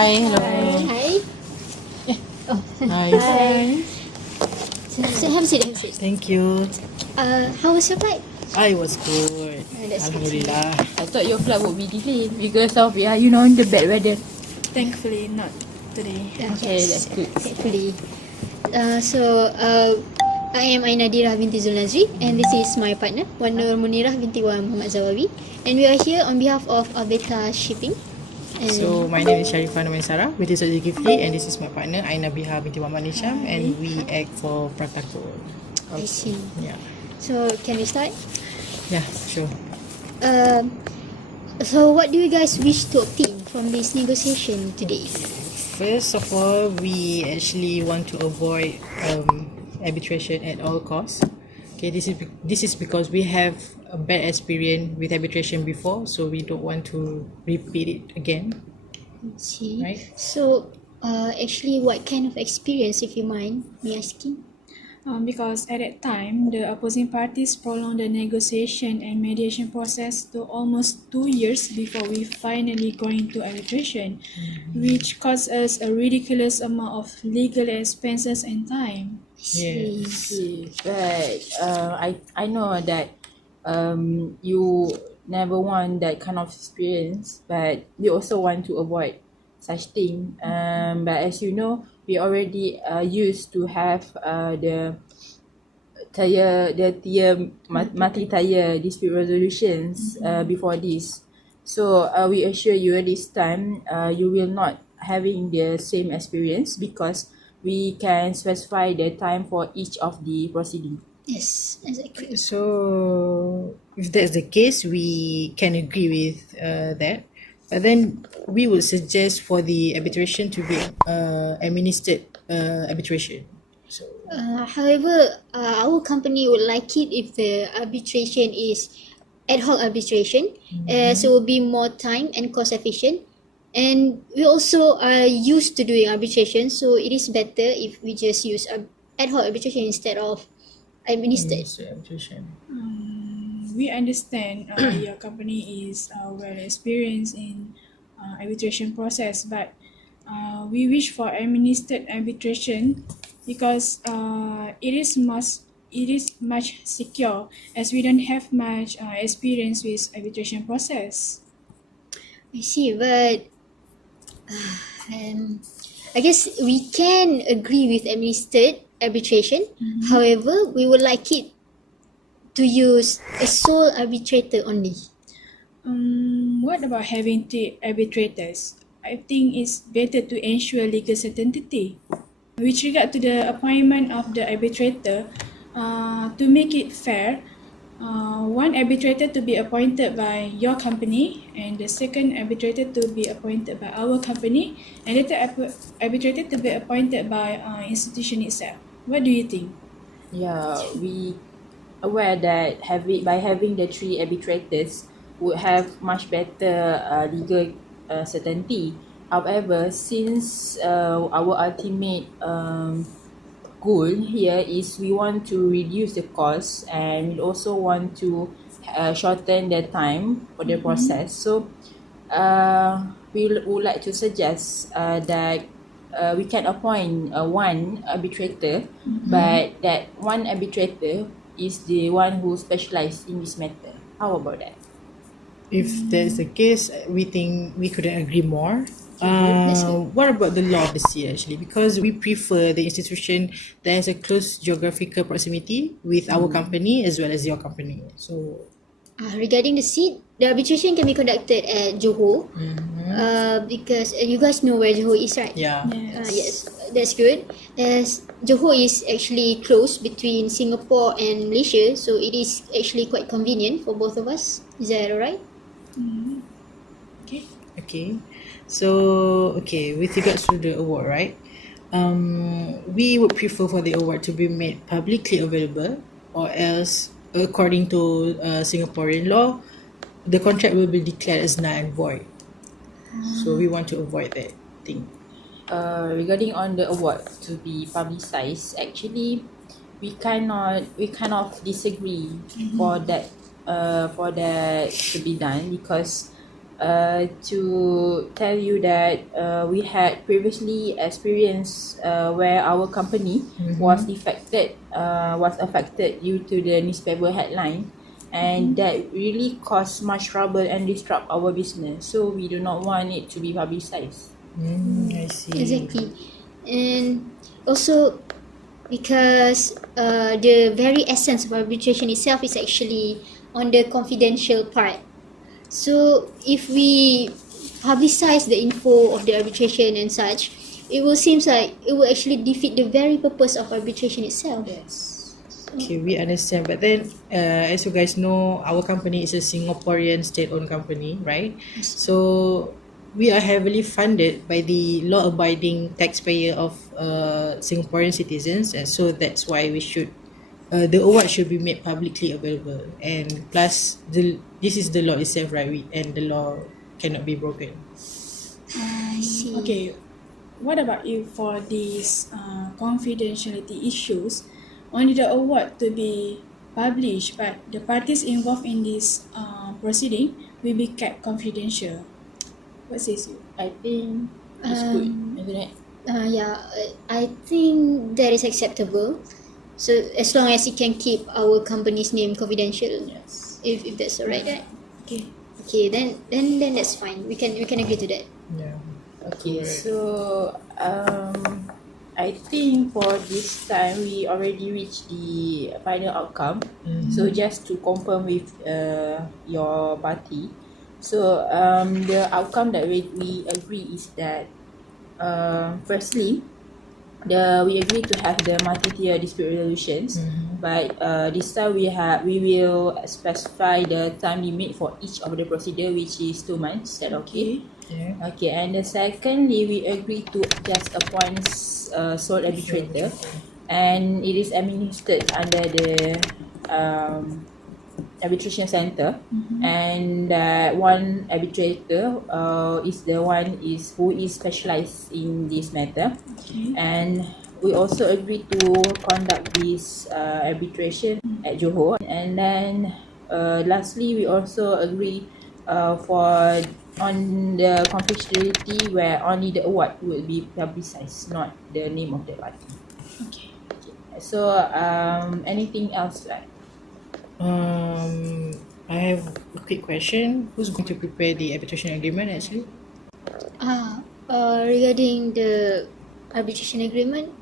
Hi. Hello. Hi. Oh, Hi. hi. So have a seat. Thank you. How was your flight? I was good. That's good. Alhamdulillah. I thought your flight would be delayed because of the bad weather. Thankfully, not today. Okay, that's good. Thankfully. I am Ainadira binti Zulnazri and this is my partner, Wan Nur Munirah binti Wan Muhammad Zawawi, and we are here on behalf of Alberta Shipping. And So my name is Sharifah&Partners binti Zulkifli, and this is my partner Aina Biha binti Muhammad Nisham, and we act for Prata. I see. Yeah. So can we start? Yeah, sure. So what do you guys wish to obtain from this negotiation today? First of all, we actually want to avoid arbitration at all costs. Okay, this is because we have a bad experience with arbitration before, so we don't want to repeat it again. See. Right. So actually, what kind of experience, if you mind me asking? Because at that time, the opposing parties prolonged the negotiation and mediation process to almost 2 years before we finally go into arbitration, which cost us a ridiculous amount of legal expenses and time. Yes. But I know that you never want that kind of experience, but we also want to avoid such thing. But as you know, we already used to have the multi-tier dispute resolutions before this. So we assure you this time you will not having the same experience because we can specify the time for each of the proceeding. Yes, exactly. So if that's the case, we can agree with that. But then we would suggest for the arbitration to be administered arbitration. So However, our company would like it if the arbitration is ad hoc arbitration, so it will be more time and cost efficient. And we also are used to doing arbitration, so it is better if we just use ad hoc arbitration instead of administered. arbitration. We understand your company is well experienced in arbitration process, but we wish for administered arbitration because it is much secure as we don't have much experience with arbitration process. I see, but I guess we can agree with administered arbitration. However, we would like it to use a sole arbitrator only. What about having 3 arbitrators? I think it's better to ensure legal certainty. With regard to the appointment of the arbitrator, to make it fair, one arbitrator to be appointed by your company and the second arbitrator to be appointed by our company and the third arbitrator to be appointed by institution itself. What do you think? Yeah, we aware that by having the 3 arbitrators would have much better legal certainty. However, since our ultimate goal here is we want to reduce the cost and we also want to shorten the time for the process. So we would like to suggest that we can appoint one arbitrator, but that one arbitrator is the one who specializes in this matter. How about that? If that's the case, we think we couldn't agree more. What about the law of the sea actually? Because we prefer the institution that has a close geographical proximity with our company as well as your company. So Regarding the seat, the arbitration can be conducted at Johor because you guys know where Johor is, right? yeah. Yes, that's good. As Johor is actually close between Singapore and Malaysia, so it is actually quite convenient for both of us. Is that alright? Okay. So with regards to the award, right? We would prefer for the award to be made publicly available, or else according to Singaporean law, the contract will be declared as null and void. So we want to avoid that thing. Regarding on the award to be publicized, actually we kind of disagree for that to be done because to tell you that we had previously experienced where our company was affected due to the newspaper headline, and that really caused much trouble and disrupt our business. So we do not want it to be publicized. I see. Exactly. And also because the very essence of arbitration itself is actually on the confidential part. So if we publicize the info of the arbitration and such, it will seems like it will actually defeat the very purpose of arbitration itself. Yes. Okay, we understand. But then, as you guys know, our company is a Singaporean state-owned company, right? So we are heavily funded by the law-abiding taxpayer of Singaporean citizens, and so that's why we should. The award should be made publicly available, and plus, this is the law itself, right? And the law cannot be broken. I see. Okay, what about if for these confidentiality issues, only the award to be published, but the parties involved in this proceeding will be kept confidential? What says you? I think it's good, isn't it? Yeah, I think that is acceptable. So as long as it can keep our company's name confidential, Yes. if that's alright, right? Okay. Okay, then that's fine. We can agree to that. Yeah. Okay, Correct. so I think for this time we already reached the final outcome. So just to confirm with your party, so the outcome that we agree is that firstly, we agree to have the multi-tier dispute resolutions, but this time we will specify the time limit for each of the procedure, which is 2 months. Is that okay? Yeah. Okay, and the secondly, we agree to just appoint sole arbitrator, and it is administered under the arbitration center, and one arbitrator is the one who is specialized in this matter. Okay. And we also agree to conduct this arbitration at Johor. And then lastly, we also agree on the confidentiality, where only the award will be publicized, not the name of the party. Okay. So anything else, right? I have a quick question. Who's going to prepare the arbitration agreement actually? Regarding the arbitration agreement,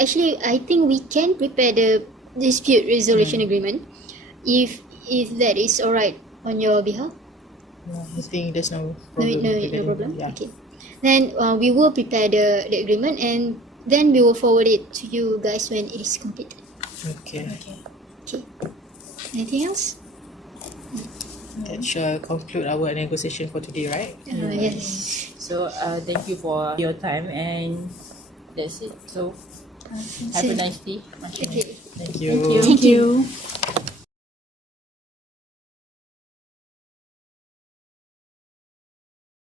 actually, I think we can prepare the dispute resolution agreement if that is alright on your behalf. I think there's no No, problem. no problem. Yeah. Okay. Then we will prepare the agreement, and then we will forward it to you guys when it is completed. Okay. Okay. Anything else? That shall conclude our negotiation for today, right? Yes. So thank you for your time, and that's it. So have a nice day. Okay. Thank you. Thank you.